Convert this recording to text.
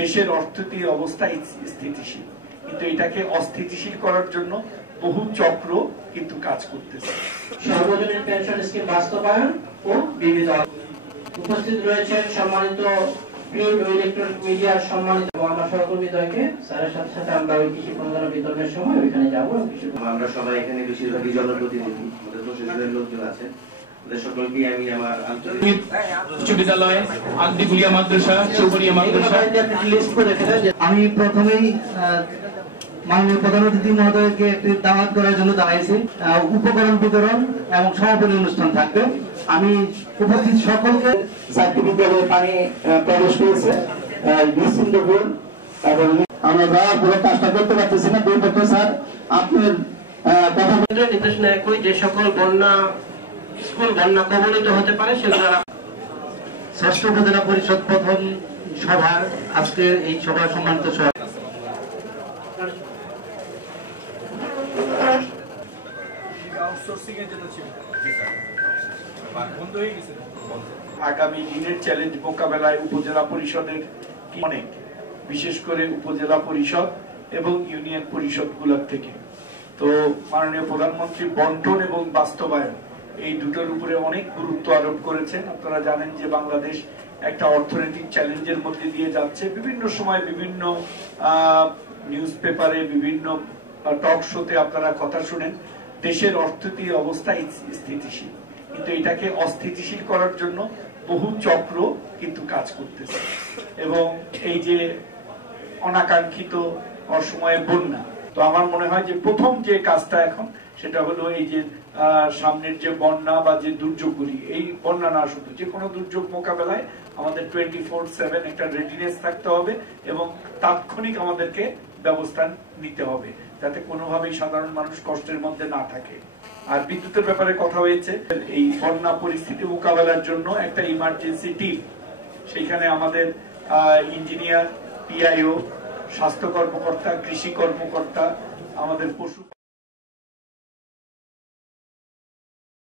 দেশের অর্থনৈতিক অবস্থা স্থিতিশীল, কিন্তু এটাকে অস্থিতিশীল করার জন্য বহু চক্র কিন্তু কাজ করতেছে। সর্বজনীন পেনশন স্কিম বাস্তবায়ন ও বিবিধ উপস্থিত রয়েছেন সম্মানিত প্রিন্ট ও ইলেকট্রনিক মিডিয়ার সম্মানিত আমার সহকর্মীদ্বয়কে। স্যারের সাথে সাথে আমরা ওই কৃষি প্রণোদনা বিতরণের সময় ওইখানে যাবো। আমরা সবাই এখানে বেশিরভাগই জনপ্রতিনিধি, আমাদের প্রশাসনের লোকজন আছেন। সকলকে আমি আমার আন্তরিক উচ্চ বিদ্যালয় আন্দিগুলিয়া মাদ্রাসা চৌবড়িয়া মাদ্রাসা লিস্ট করে রেখেছেন। আমি প্রথমেই মাননীয় প্রধান অতিথি মহোদয়কে একটি দাওয়াত করার জন্য দাঁড়াইছি। উপকরণ বিতরণ এবং সমাপনী অনুষ্ঠান থাকবে। আমি উপস্থিত সকলকে চারটি বিদ্যালয়ে পানি প্রবেশ করেছে নিশ্চিন্তপুর এবং আমরা পুরো কাজটা করতে পারতেছি না। দুই পক্ষ স্যার আপনার কথা নির্দেশ নেয় যে সকল বন্যা স্কুল বন্যা কবলিত হতে পারে সেগুলো ষষ্ঠ উপজেলা পরিষদ প্রথম সভার আজকের এই সভা সম্মানিত সভা আগামী দিনের চ্যালেঞ্জ মোকাবেলায় উপজেলা পরিষদের অনেক, বিশেষ করে উপজেলা পরিষদ এবং ইউনিয়ন পরিষদ গুলোর থেকে। তো মাননীয় প্রধানমন্ত্রী বন্টন এবং বাস্তবায়ন এই দুটোর উপরে অনেক গুরুত্ব আরোপ করেছেন। আপনারা জানেন যে বাংলাদেশ একটা অর্থনৈতিক চ্যালেঞ্জের মধ্যে দিয়ে যাচ্ছে। বিভিন্ন সময় বিভিন্ন নিউজ পেপারে বিভিন্ন টক শোতে আপনারা কথা শুনেন দেশের অর্থনৈতিক অবস্থা স্থিতিশীল, কিন্তু এটাকে অস্থিতিশীল করার জন্য বহু চক্র কিন্তু কাজ করতেছে। এবং এই যে অনাকাঙ্ক্ষিত অসময়ে বন্যা, তো আমার মনে হয় যে প্রথম যে কাজটা এখন সেটা হলো এই যে সামনের যে বন্যা বা যে দুর্যোগগুলি, এই বন্যা না শুধু যে কোনো দুর্যোগ মোকাবেলায় আমাদের 24/7 একটা রেডিনেস থাকতে হবে এবং তাৎক্ষণিক আমাদেরকে ব্যবস্থা নিতে হবে যাতে কোনোভাবেই সাধারণ মানুষ কষ্টের মধ্যে না থাকে। আর বিদ্যুতের ব্যাপারে কথা হয়েছে, এই বন্যা পরিস্থিতি মোকাবেলার জন্য একটা ইমার্জেন্সি টিম, সেইখানে আমাদের ইঞ্জিনিয়ার, পিআইও, স্বাস্থ্য কর্মকর্তা, কৃষি কর্মকর্তা, আমাদের পশু